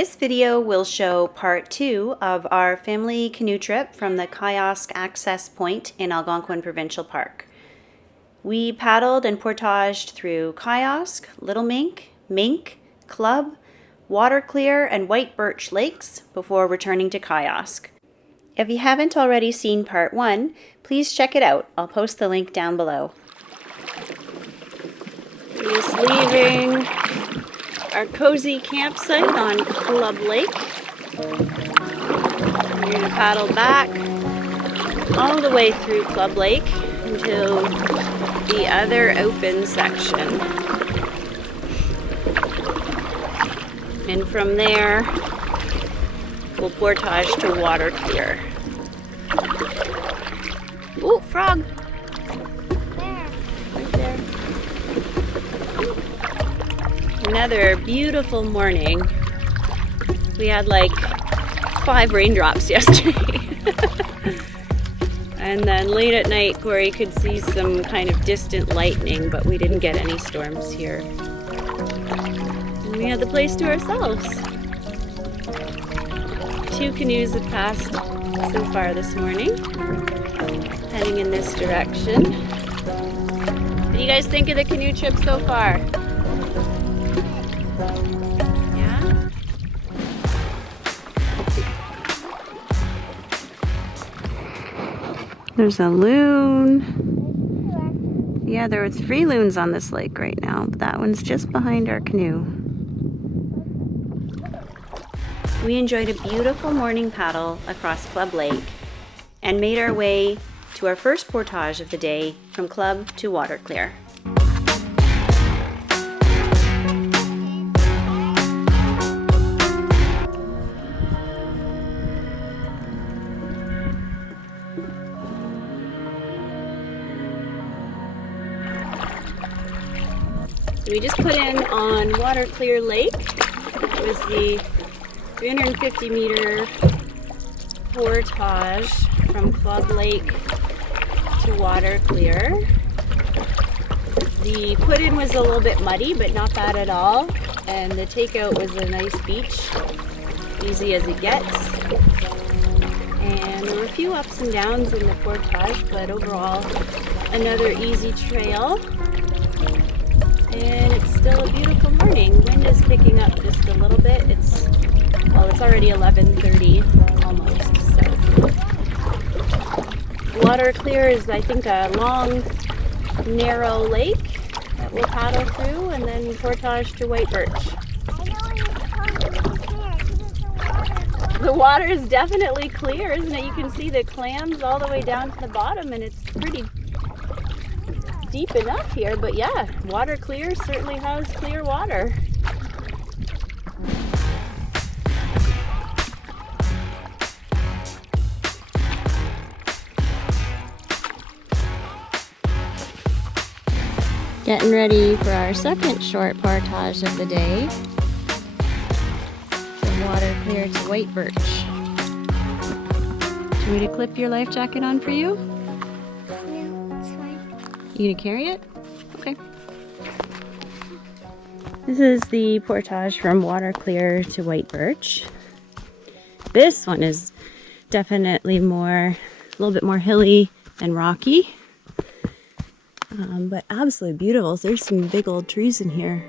This video will show part 2 of our family canoe trip from the Kiosk access point in Algonquin Provincial Park. We paddled and portaged through Kiosk, Little Mink, Mink, Club, Waterclear, and White Birch Lakes before returning to Kiosk. If you haven't already seen part 1, please check it out. I'll post the link down below. Just leaving our cozy campsite on Club Lake. We're going to paddle back all the way through Club Lake until the other open section. And from there, we'll portage to Waterclear. Ooh, frog! There. Right there. Another beautiful morning. We had like 5 raindrops yesterday. And then late at night, Corey could see some kind of distant lightning, but we didn't get any storms here. And we had the place to ourselves. 2 canoes have passed so far this morning, heading in this direction. What do you guys think of the canoe trip so far? Yeah? There's a loon. Yeah, there's 3 loons on this lake right now, but that one's just behind our canoe. We enjoyed a beautiful morning paddle across Club Lake and made our way to our first portage of the day from Club to Waterclear. So we just put in on Waterclear Lake. It was the 350 meter portage from Club Lake to Waterclear. The put-in was a little bit muddy, but not bad at all. And the takeout was a nice beach, easy as it gets. And there were a few ups and downs in the portage, but overall another easy trail. And it's still a beautiful morning. Wind is picking up just a little bit. It's already 11:30 almost. So Waterclear is, I think, a long, narrow lake that we'll paddle through and then portage to White Birch. I know it's clear because The water is definitely clear, isn't it? You can see the clams all the way down to the bottom, and it's pretty deep enough here, but yeah, Waterclear certainly has clear water. Getting ready for our second short portage of the day from Waterclear to White Birch. Do you want me to clip your life jacket on for you? No, it's fine. You gonna carry it? Okay. This is the portage from Waterclear to White Birch. This one is definitely a little bit more hilly and rocky. But absolutely beautiful. There's some big old trees in here.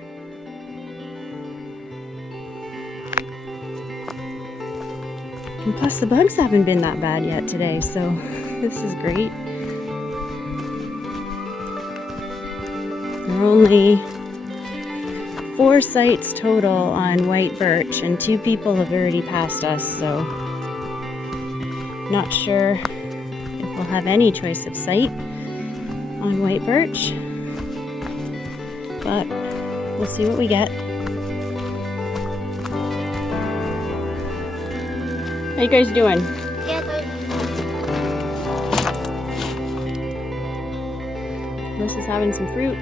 And plus the bugs haven't been that bad yet today, so this is great. There are only 4 sites total on White Birch, and 2 people have already passed us, so not sure if we'll have any choice of site on White Birch, but we'll see what we get. How you guys doing? Yeah, Melissa's having some fruit.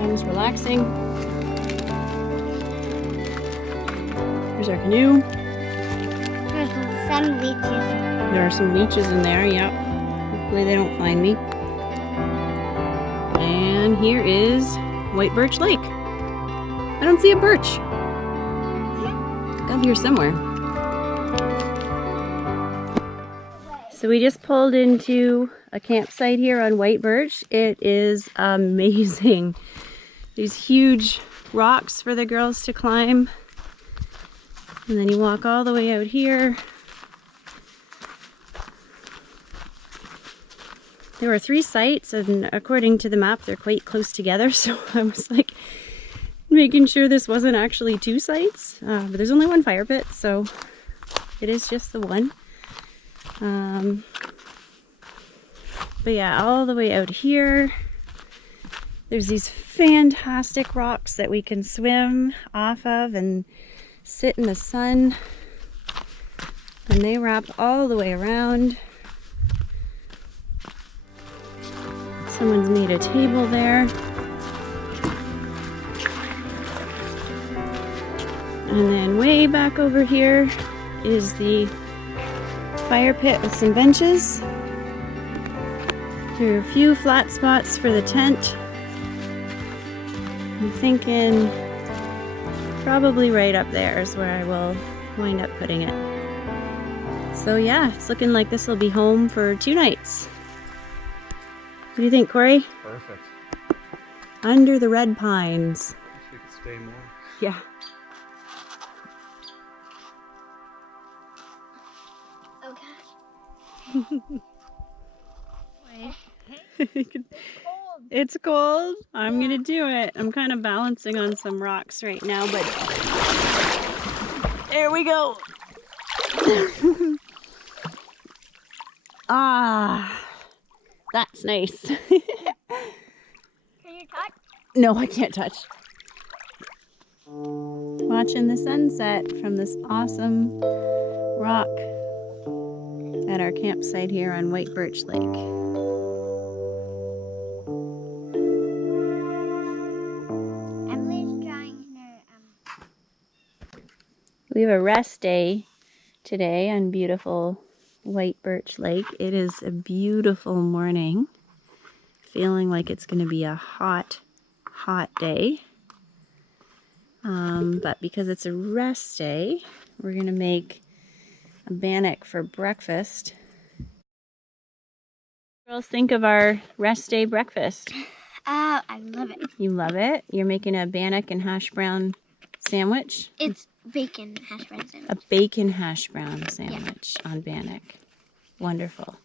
I'm just relaxing. Here's our canoe. there's some leeches. There are some leeches in there, yep. Hopefully they don't find me. And here is White Birch Lake. I don't see a birch. Down here somewhere. So we just pulled into a campsite here on White Birch. It is amazing. These huge rocks for the girls to climb. And then you walk all the way out here. There were 3 sites, and according to the map, they're quite close together. So I was like making sure this wasn't actually 2 sites. But there's only 1 fire pit, so it is just the one. But yeah, all the way out here, there's these fantastic rocks that we can swim off of and sit in the sun. And they wrap all the way around. Someone's made a table there. And then way back over here is the fire pit with some benches. There are a few flat spots for the tent. I'm thinking probably right up there is where I will wind up putting it. So yeah, it's looking like this will be home for 2 nights. What do you think, Corey? Perfect. Under the red pines. Wish we could stay more. Yeah. Oh gosh. It's cold. I'm gonna do it. I'm kind of balancing on some rocks right now, but there we go. Ah, that's nice. Can you touch? No, I can't touch. Watching the sunset from this awesome rock at our campsite here on White Birch Lake. Emily's drawing her. We have a rest day today on beautiful White Birch Lake. It is a beautiful morning. Feeling like it's going to be a hot day. But because it's a rest day, we're going to make a bannock for breakfast. What else think of our rest day breakfast? I love it. You love it? You're making a bannock and hash brown sandwich? It's bacon hash brown sandwich. A bacon hash brown sandwich on bannock. Wonderful.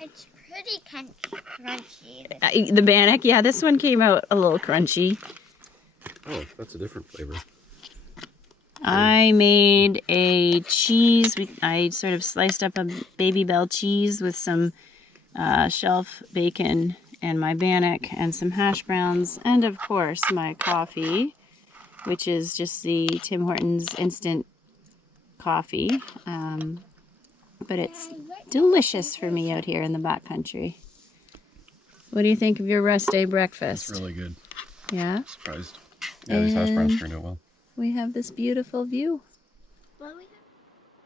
It's pretty crunchy. The bannock, yeah, this one came out a little crunchy. Oh, that's a different flavor. I made a cheese. I sort of sliced up a Baby Bell cheese with some shelf bacon and my bannock and some hash browns and of course my coffee, which is just the Tim Hortons instant coffee. But it's delicious for me out here in the backcountry. What do you think of your rest day breakfast? It's really good. Yeah? Surprised. Yeah, these hash browns turned out well. We have this beautiful view. What do we have?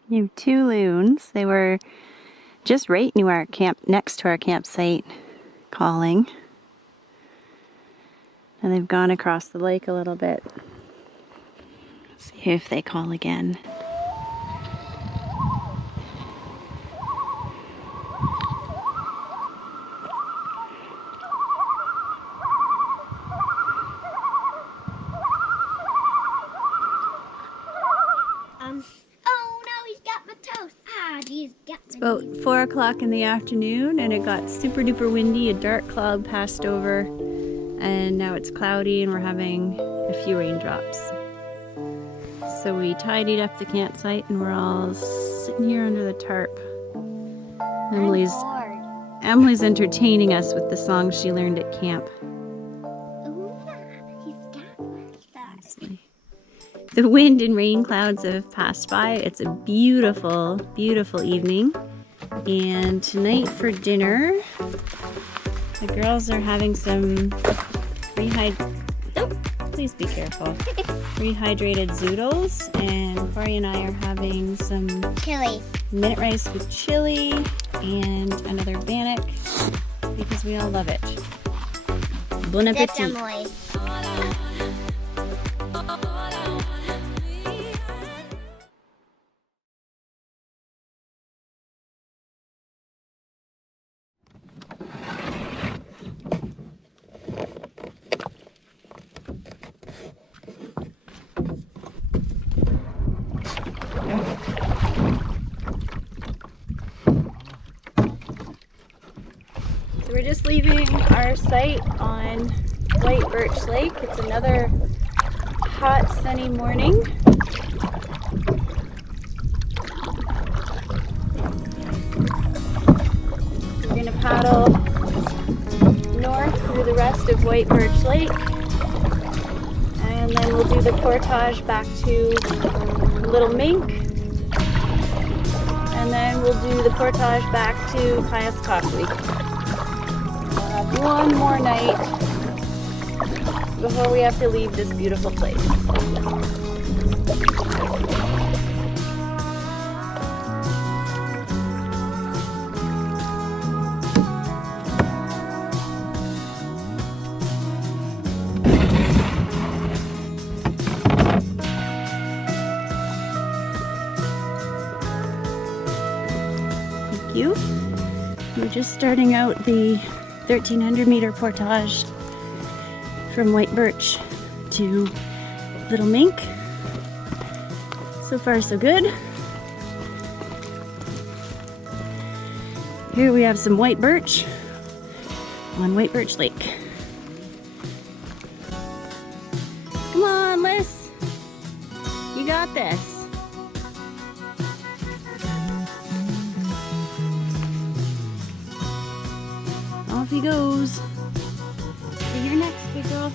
You have 2 loons. They were just right near our next to our campsite, calling. And they've gone across the lake a little bit. Let's see if they call again. Oh no, he's got my toast. He's got It's about 4 o'clock in the afternoon and it got super duper windy. A dark cloud passed over and now it's cloudy and we're having a few raindrops. So we tidied up the campsite and we're all sitting here under the tarp. Emily's entertaining us with the songs she learned at camp. Ooh, he's got my stuff. The wind and rain clouds have passed by. It's a beautiful, beautiful evening. And tonight for dinner, the girls are having some please be careful. Rehydrated zoodles, and Corey and I are having some Chili. minute rice with chili and another bannock because we all love it. Bon That's appetit. Emily. just leaving our site on White Birch Lake. It's another hot sunny morning. We're going to paddle north through the rest of White Birch Lake, and then we'll do the portage back to Little Mink, and then we'll do the portage back to Kioskokwi. We'll have one more night before we have to leave this beautiful place. We're just starting out the 1,300 meter portage from White Birch to Little Mink. So far so good. Here we have some white birch on White Birch Lake. Come on, Liz. You got this. Off he goes. See you next, big girl.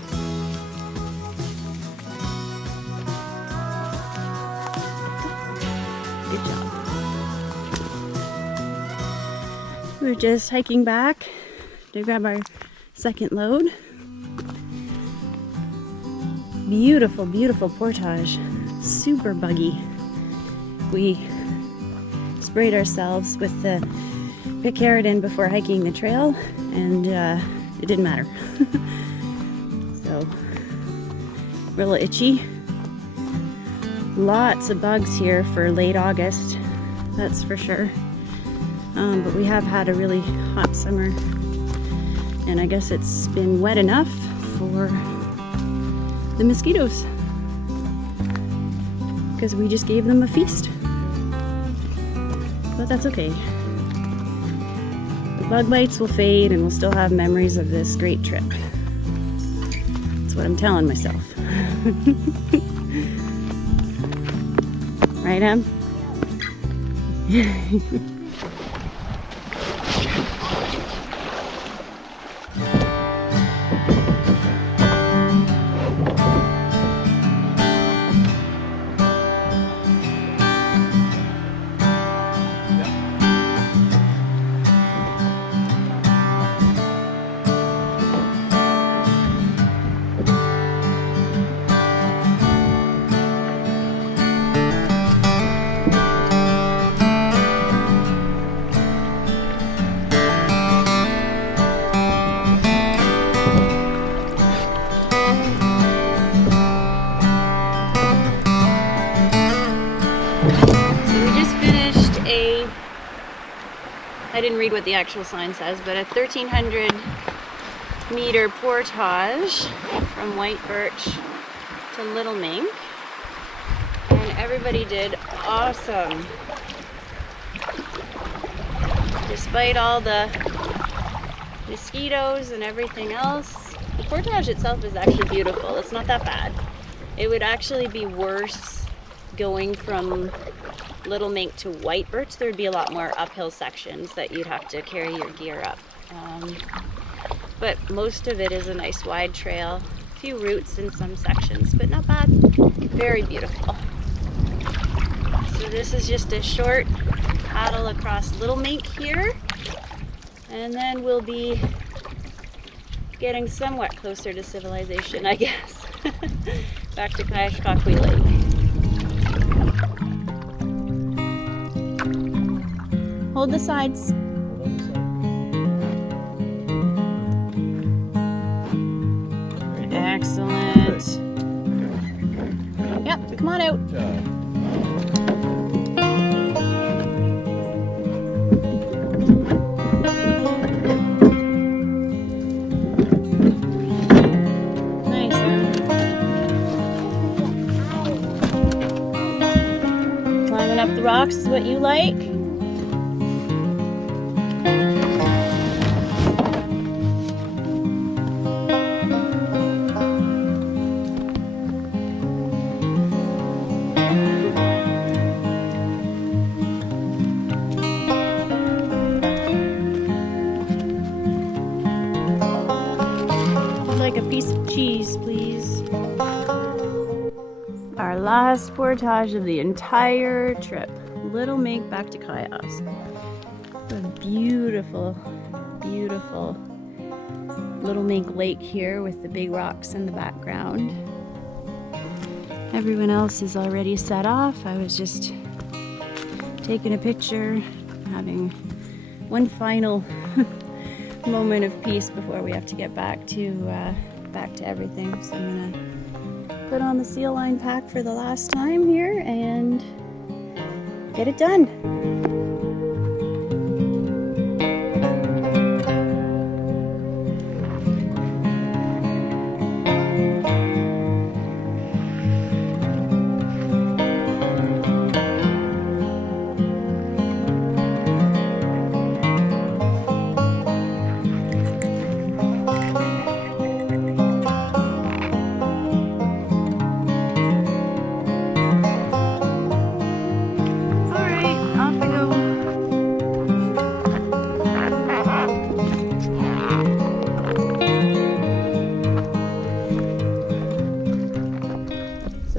Good job. We're just hiking back to grab our second load. Beautiful, beautiful portage. Super buggy. We sprayed ourselves with the picaridin before hiking the trail, and it didn't matter. So, we're a little itchy. Lots of bugs here for late August, that's for sure. But we have had a really hot summer, and I guess it's been wet enough for the mosquitoes, because we just gave them a feast. But that's okay. Bug bites will fade and we'll still have memories of this great trip. That's what I'm telling myself. Right, Em? I didn't read what the actual sign says, but a 1,300 meter portage from White Birch to Little Mink, and everybody did awesome. Despite all the mosquitoes and everything else, the portage itself is actually beautiful. It's not that bad. It would actually be worse going from Little Mink to White Birch. There would be a lot more uphill sections that you'd have to carry your gear up. But most of it is a nice wide trail. A few roots in some sections, but not bad. Very beautiful. So this is just a short paddle across Little Mink here, and then we'll be getting somewhat closer to civilization, I guess. Back to Kioshkokwi Lake. Hold the sides. Excellent. Yep, come on out. Nice. Climbing up the rocks is what you like? Our last portage of the entire trip. Little Mink back to Kiosk. A beautiful, beautiful Little Mink Lake here with the big rocks in the background. Everyone else is already set off. I was just taking a picture, having one final moment of peace before we have to get back to everything. So I'm gonna put on the seal line pack for the last time here and get it done.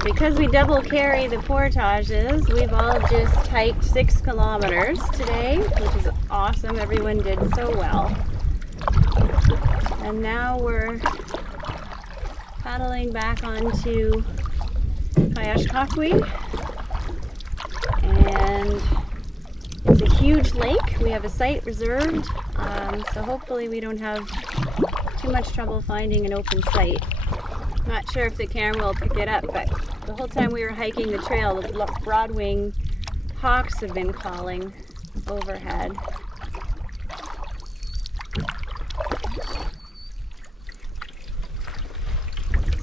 Because we double carry the portages, we've all just hiked 6 kilometers today, which is awesome. Everyone did so well. And now we're paddling back onto Kioshkokwi. And it's a huge lake. We have a site reserved, so hopefully we don't have too much trouble finding an open site. Not sure if the camera will pick it up, but the whole time we were hiking the trail, the broadwing hawks have been calling overhead.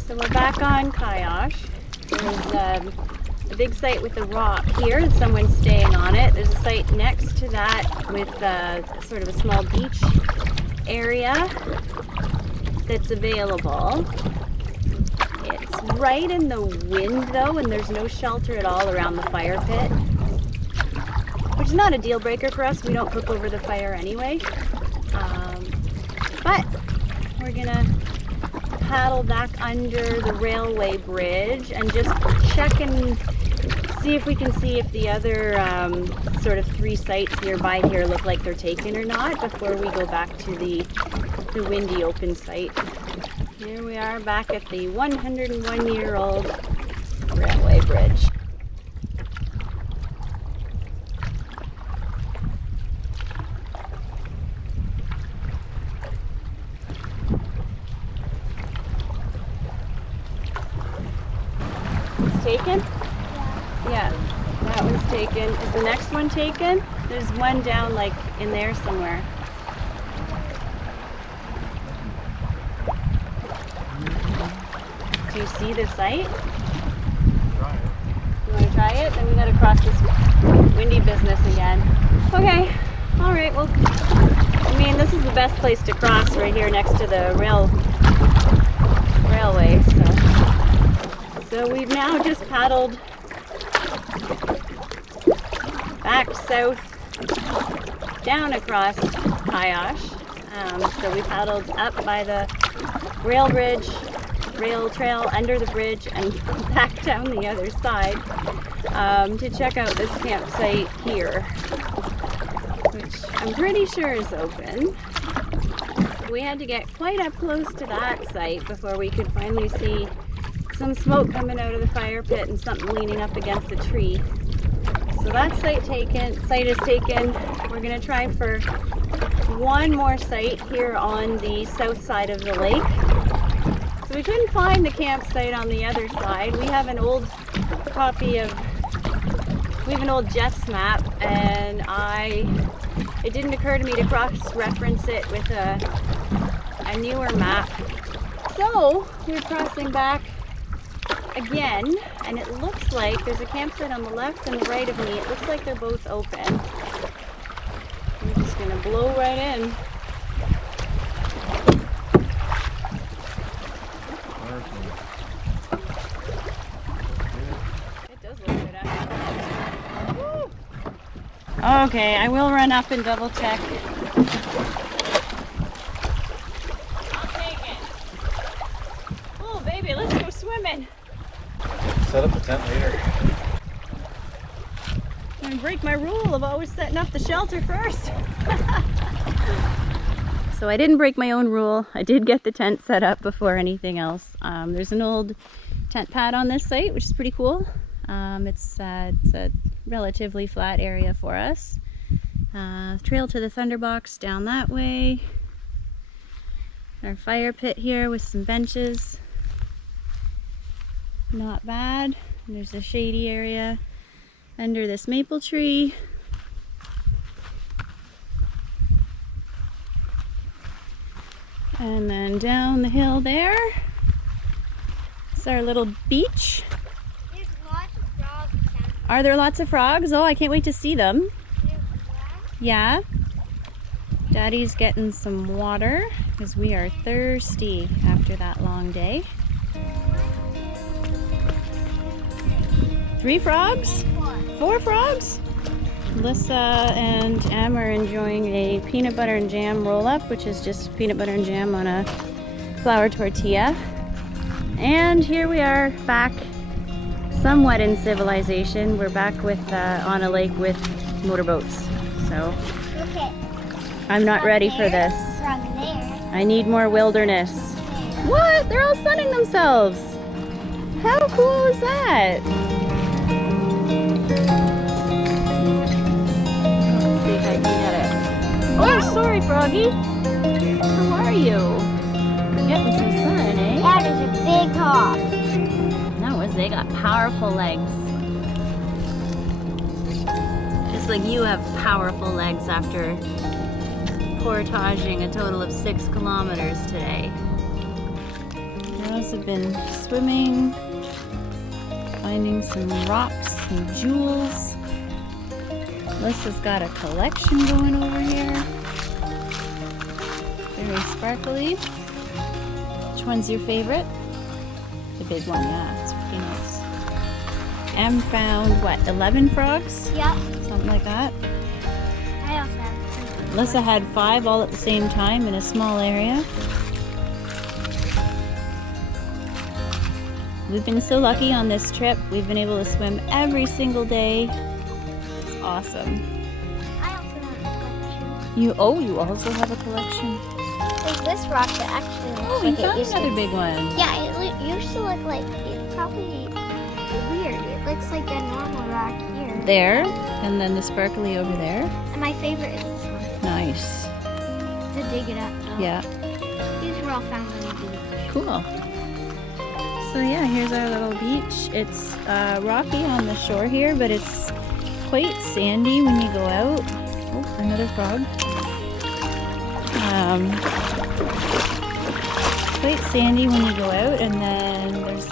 So we're back on Kiosk. There's a big site with a rock here and someone's staying on it. There's a site next to that with sort of a small beach area that's available. It's right in the wind though, and there's no shelter at all around the fire pit, which is not a deal breaker for us. We don't cook over the fire anyway. But we're gonna paddle back under the railway bridge and just check and see if we can see if the other sort of 3 sites nearby here look like they're taken or not before we go back to the windy open site. Here we are back at the 101-year-old railway bridge. It's taken? Yeah, that one's taken. Is the next one taken? There's one down like in there somewhere. Do you see the site? Try it. You want to try it? Then we gotta cross this windy business again. Okay, all right, well, I mean, this is the best place to cross right here next to the railway, so we've now just paddled back south, down across Kiosk. So we paddled up by the rail trail under the bridge and back down the other side to check out this campsite here, which I'm pretty sure is open. We had to get quite up close to that site before we could finally see some smoke coming out of the fire pit and something leaning up against a tree. So that site is taken. We're gonna try for one more site here on the south side of the lake. So we couldn't find the campsite on the other side. We have an old Jeff's map, and it didn't occur to me to cross-reference it with a newer map. So we're crossing back again, and it looks like there's a campsite on the left and the right of me. It looks like they're both open. I'm just gonna blow right in. It does look good, actually. Woo! Okay, I will run up and double check. I'll take it. Oh, baby, let's go swimming. Set up the tent later. I'm gonna break my rule of always setting up the shelter first. So I didn't break my own rule. I did get the tent set up before anything else. There's an old tent pad on this site, which is pretty cool. It's a relatively flat area for us. Trail to the Thunderbox down that way. Our fire pit here with some benches. Not bad. And there's a shady area under this maple tree. And then down the hill there, it's our little beach. There's lots of frogs. Are there lots of frogs? Oh, I can't wait to see them. Yeah? Daddy's getting some water because we are thirsty after that long day. 3 frogs? 4 frogs? Alyssa and Em are enjoying a peanut butter and jam roll-up, which is just peanut butter and jam on a flour tortilla. And here we are back somewhat in civilization. We're back with on a lake with motorboats. So Okay. I'm not ready for this. Frog there. I need more wilderness. What? They're all sunning themselves. How cool is that? Let's see if I can get it. Oh, sorry, Froggy. How are you? Getting some sun, eh? That is a big hawk. No, they got powerful legs. Just like you have powerful legs after portaging a total of 6 kilometers today. Girls have been swimming, finding some rocks and jewels. Alyssa's got a collection going over here. Very sparkly. Which one's your favorite? The big one, yeah, it's pretty nice. Em found, what, 11 frogs? Yep. Something like that. I also have 3. Alyssa had 5 all at the same time in a small area. We've been so lucky on this trip. We've been able to swim every single day. It's awesome. I also have a collection. You also have a collection. There's this rock that actually looks Oh, we like it found used another to. big one. Yeah, it used to look like it's probably weird. It looks like a normal rock here. There, and then the sparkly over there. And my favorite is this one. Nice. To dig it up. Though. Yeah, These were all found on the beach. cool. So yeah, here's our little beach. It's rocky on the shore here, but it's quite sandy when you go out. Oh, another frog. Quite sandy when you go out, and then there's a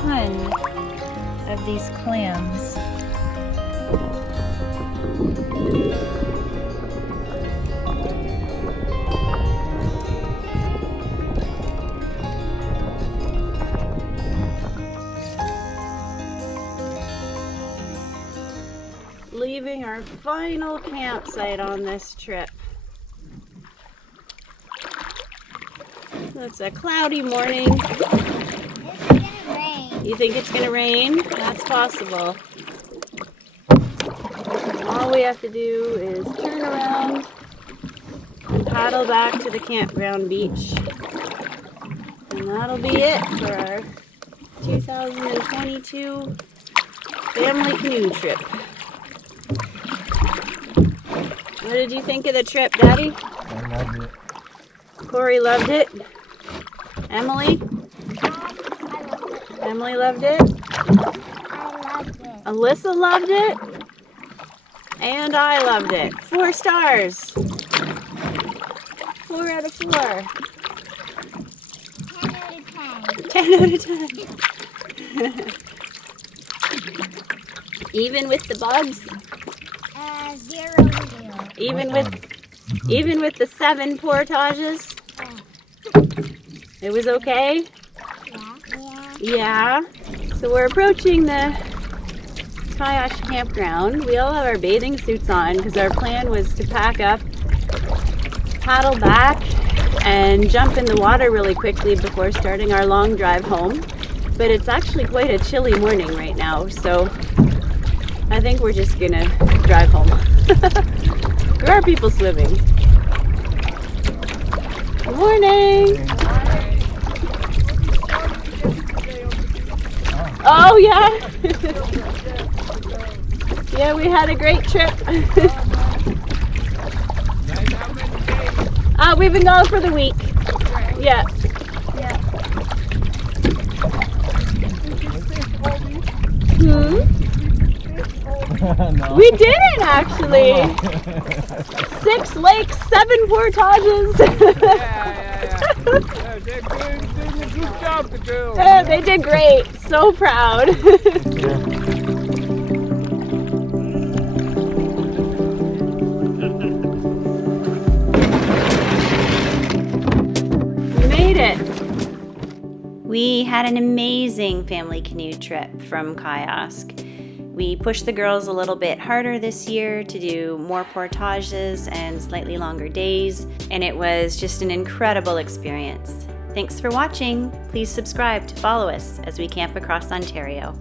ton of these clams. Leaving our final campsite on this trip. It's a cloudy morning. It's gonna rain. You think it's gonna rain? That's possible. All we have to do is turn around and paddle back to the campground beach. And that'll be it for our 2022 family canoe trip. What did you think of the trip, Daddy? I loved it. Corey loved it. Emily? I loved it. Emily loved it. I loved it. Alyssa loved it. And I loved it. 4 stars. 4 out of 4. 10 out of 10. 10 out of 10. Even with the bugs? 0 to 0. Even with the 7 portages? It was okay? Yeah. Yeah. So we're approaching the Kiosk campground. We all have our bathing suits on because our plan was to pack up, paddle back, and jump in the water really quickly before starting our long drive home. but it's actually quite a chilly morning right now, so I think we're just gonna drive home. There are people swimming. Good morning! Oh yeah! Yeah, we had a great trip. We've been gone for the week. Yeah. Yeah. No. We didn't actually. 6 lakes, 7 portages. Yeah, they're doing a good job, the girls. They did great. So proud. We made it. We had an amazing family canoe trip from Kiosk. We pushed the girls a little bit harder this year to do more portages and slightly longer days, and it was just an incredible experience. Thanks for watching. Please subscribe to follow us as we camp across Ontario.